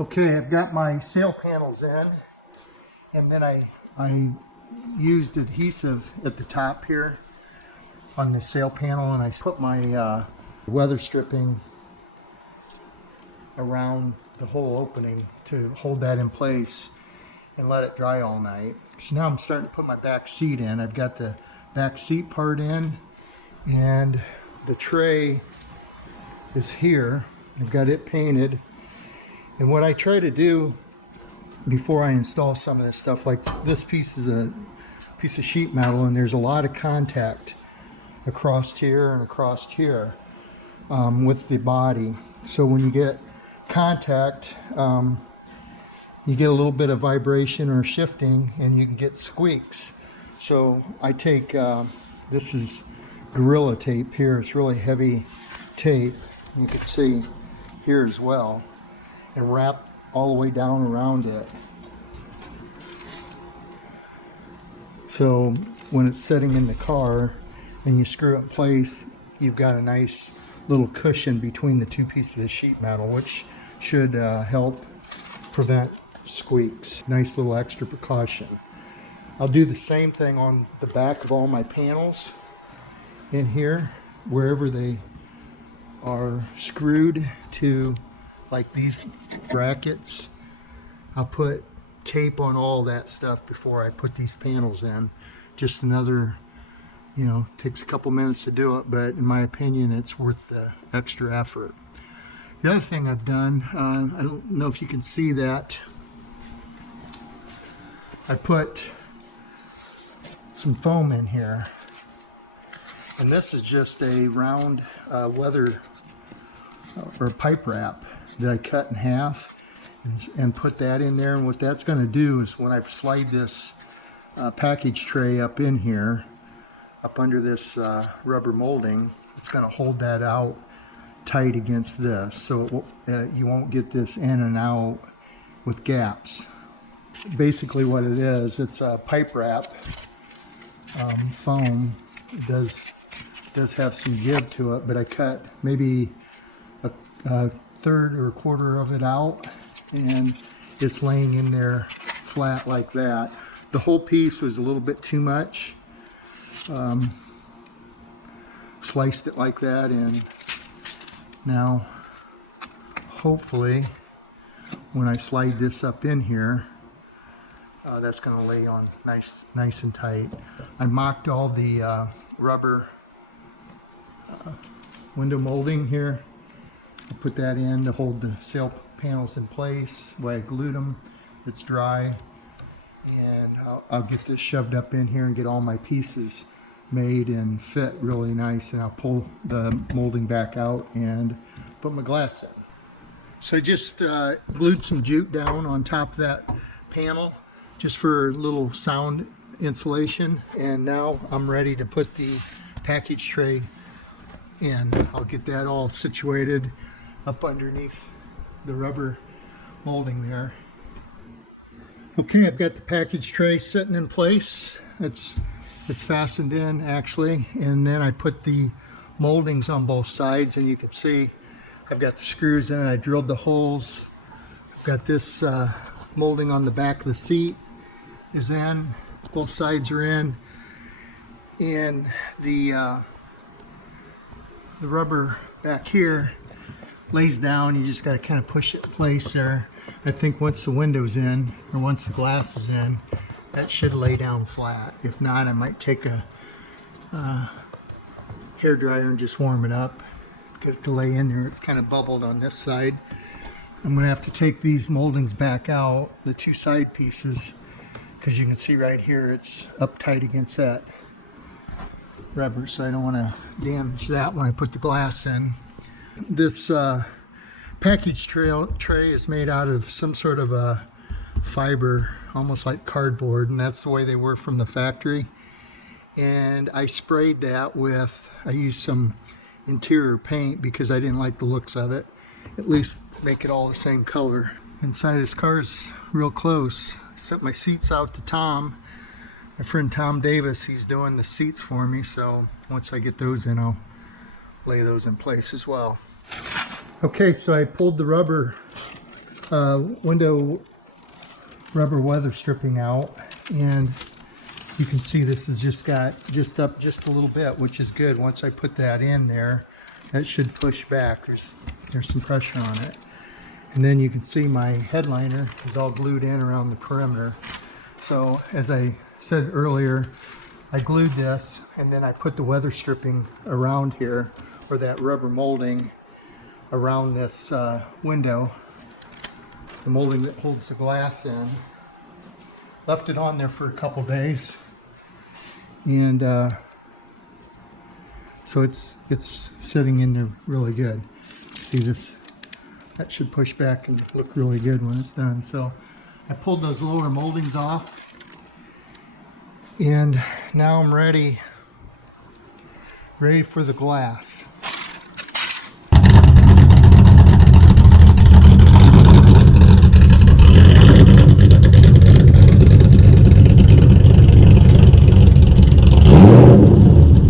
Okay, I've got my sail panels in, and then I used adhesive at the top here on the sail panel, and I put my weather stripping around the whole opening to hold that in place and let it dry all night. So now I'm starting to put my back seat in. I've got the back seat part in, and the tray is here. I've got it painted. And what I try to do before I install some of this stuff, like this piece is a piece of sheet metal, and there's a lot of contact across here and across here with the body. So when you get contact, you get a little bit of vibration or shifting, and you can get squeaks. So I take, this is Gorilla tape here. It's really heavy tape. You can see here as well, and wrap all the way down around it. So when it's sitting in the car and you screw it in place, you've got a nice little cushion between the two pieces of sheet metal, which should help prevent squeaks. Nice little extra precaution. I'll do the same thing on the back of all my panels in here, wherever they are screwed to, like these brackets. I'll put tape on all that stuff before I put these panels in. Just another, you know, takes a couple minutes to do it, but in my opinion it's worth the extra effort. The other thing I've done, I don't know if you can see that, I put some foam in here, and this is just a round weather or pipe wrap that I cut in half and put that in there. And what that's going to do is when I slide this package tray up in here, up under this rubber molding, it's going to hold that out tight against this, so you won't get this in and out with gaps. Basically what it is, it's a pipe wrap foam. It does have some give to it, but I cut maybe a third or a quarter of it out, and it's laying in there flat like that. The whole piece was a little bit too much. Sliced it like that, and now hopefully when I slide this up in here, that's going to lay on nice and tight. I mocked all the rubber window molding here. I put that in to hold the sail panels in place while I glued them. It's dry, and I'll get this shoved up in here and get all my pieces made and fit really nice, and I'll pull the molding back out and put my glass in. So I just glued some jute down on top of that panel just for a little sound insulation, and now I'm ready to put the package tray in. I'll get that all situated up underneath the rubber molding there. Okay, I've got the package tray sitting in place. It's fastened in actually, and then I put the moldings on both sides, and you can see I've got the screws in it. I drilled the holes. I've got this molding on the back of the seat is in, both sides are in, and the rubber back here lays down. You just got to kind of push it in place there. I think once the window's in, or once the glass is in, that should lay down flat. If not, I might take a hair dryer and just warm it up, get it to lay in there. It's kind of bubbled on this side. I'm going to have to take these moldings back out, the two side pieces, because you can see right here it's up tight against that rubber, so I don't want to damage that when I put the glass in. This package tray is made out of some sort of a fiber, almost like cardboard, and that's the way they were from the factory. And I sprayed that with, I used some interior paint because I didn't like the looks of it. At least make it all the same color. Inside this car is real close. I set my seats out to Tom, my friend Tom Davis. He's doing the seats for me, so once I get those in, I'll lay those in place as well. Okay, so I pulled the rubber window rubber weather stripping out, and you can see this has just got up just a little bit, which is good. Once I put that in there, that should push back. There's some pressure on it. And then you can see my headliner is all glued in around the perimeter. So as I said earlier, I glued this and then I put the weather stripping around here, or that rubber molding around this window, the molding that holds the glass in. Left it on there for a couple days, and so it's sitting in there really good. See this? That should push back and look really good when it's done. So I pulled those lower moldings off, and now I'm ready for the glass.